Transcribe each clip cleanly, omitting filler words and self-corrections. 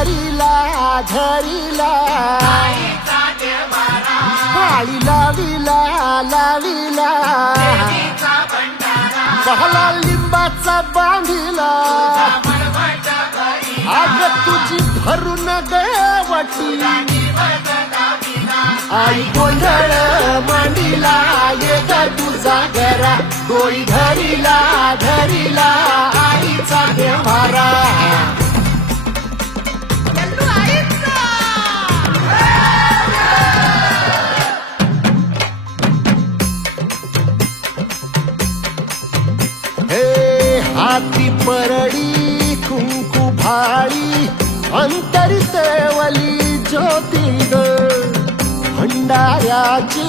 धरिला धरिला पाळी लाविला लाविला पहला लिंबाचा बांधिला आग तुझी भरून गवटी आई गोंधळ मांडिला येत तुझा घरा डोई धरिला धरिला आईचा देवारा हाती परडी कुंकू भाळी अंतरितवली ज्योती ग भंडाऱ्याची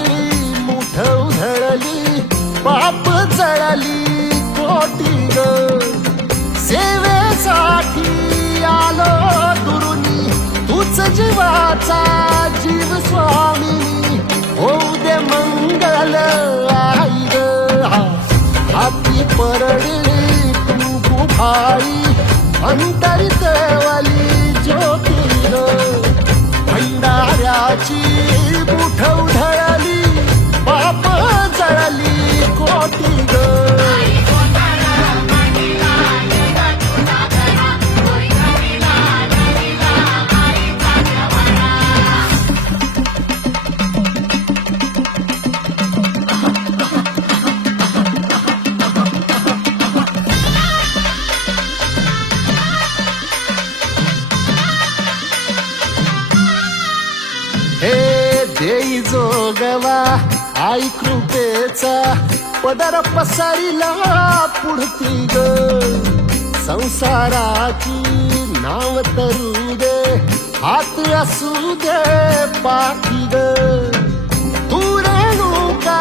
मुठ उधळली पाप जळली कोटी ग सेवेसाठी आलो दुरुनी तूच जीवाचा जीव स्वामी होऊ दे मंगल आई ग हाती परडी भाई अंतरितवली ज्योती ग भंडाऱ्याची मुठ उधळली पाप जळली कोटी ग देई जोगवा आई कृपेचा पदर पसरिला पुढती ग संसाराची नाव तरू दे हात असू दे पाठी ग तू रेणुका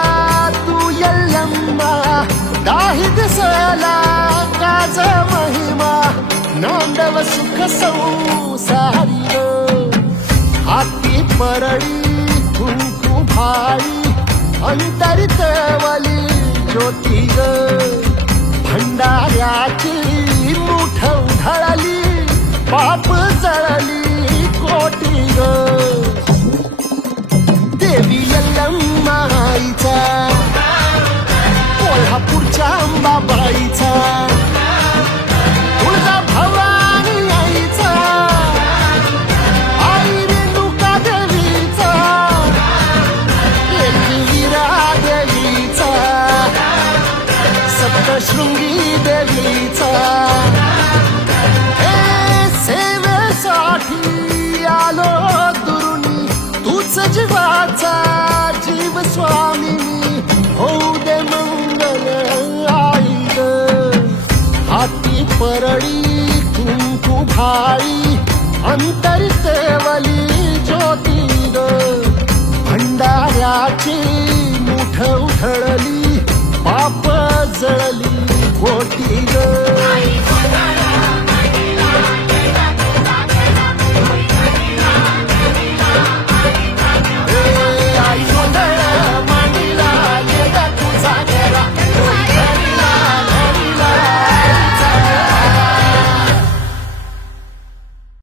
तू यल्लम्मा दाही दिसला काज महिमा नांदव सुख संसारी ग हाती परडी कुंकू भाई अंतरितवली ज्योती ग भंडाऱ्याची मुठ उधळली पाप जळली कोटी ग देवी यल्लम्मा आईचा कोल्हापूरच्या अंबाबाईचा तुळजा भवानी आईचा शृंगी देवीचा सेवेसाठी आलो दुरुनी तूच जीवाचा जीव स्वामी होऊ दे मंगल आई ग हाती परडी कुंकू भाई अंतरित